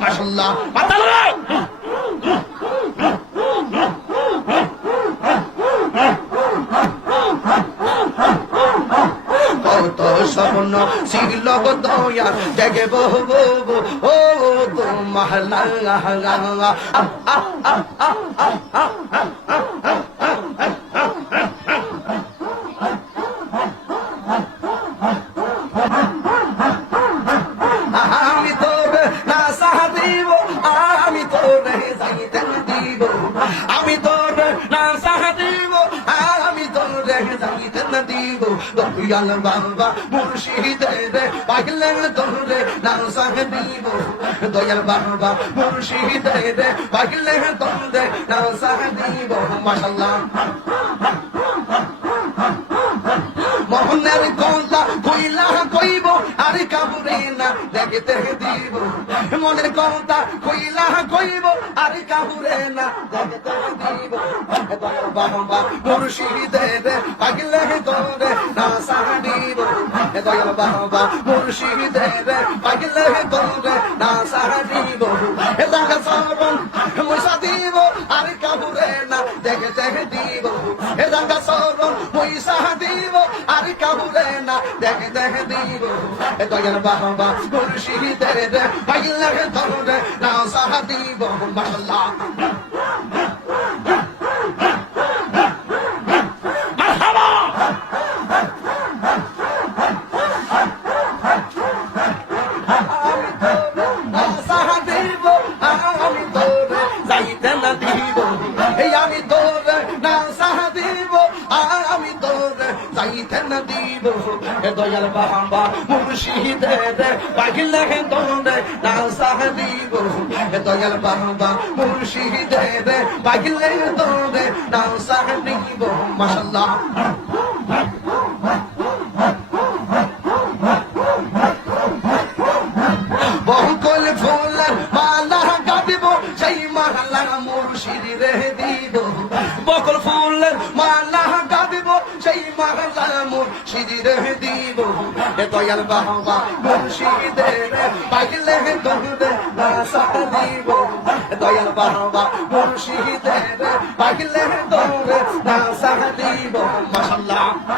মাশাআল্লাহ মাতাল্লাহ কত স্বপ্ন ছিল গো দয়া জেগে বহু ও তো মহলা আমি তোর না সাহা দিব আমি তোর যাইতে দিব আমি তোর না সাহা দিব আমি তোর যাইতে দিব দয়াল বাবা মুর্শিদের পাগলেন তোরে না সাহা দিব দয়াল বাবা মুর্শিদের পাগলেন তোরে না সাহা দিব মাশাআল্লাহ মোহনের কথা কইলা কইব আর কাবুরে না দেখতে দিব মনের কথা কইলা কইব আর কাবুরে না দেখতে দিব বাবা মুর্শিদের পাগলে তোরে না সাহা দিব দয়াল বাবা মুর্শিদের পাগলে তোরে না সাহা দিব দাগা সরণ মুসা দিব আর কাবুরে না দেখতে দিব দাগা সরণ মুসা দিব আর কাবুরে না দেখতে দিব দয়াল বাবা মুর্শিদের পাগলে তোরে না সাহা দিব মাশাআল্লাহ দয়াল বাবা মুর্শিদের পাগলে তোরে না সাহা দিব দয়াল বাবা মুর্শিদের পাগলে তোরে না সাহা দিব মাশাআল্লাহ বহকল ফুলের মালা গাবিব সেই মালা মুর্শিদে দিব বকল ফুলের মালা গাবিব সেই মালা মুর্শিদে দিব দয়াল বাবা মুর্শিদের পাগলে তোরে না সাহা দিব দয়াল বাবা মুর্শিদের পাগলে তোরে না সাহা দিব মাশাআল্লাহ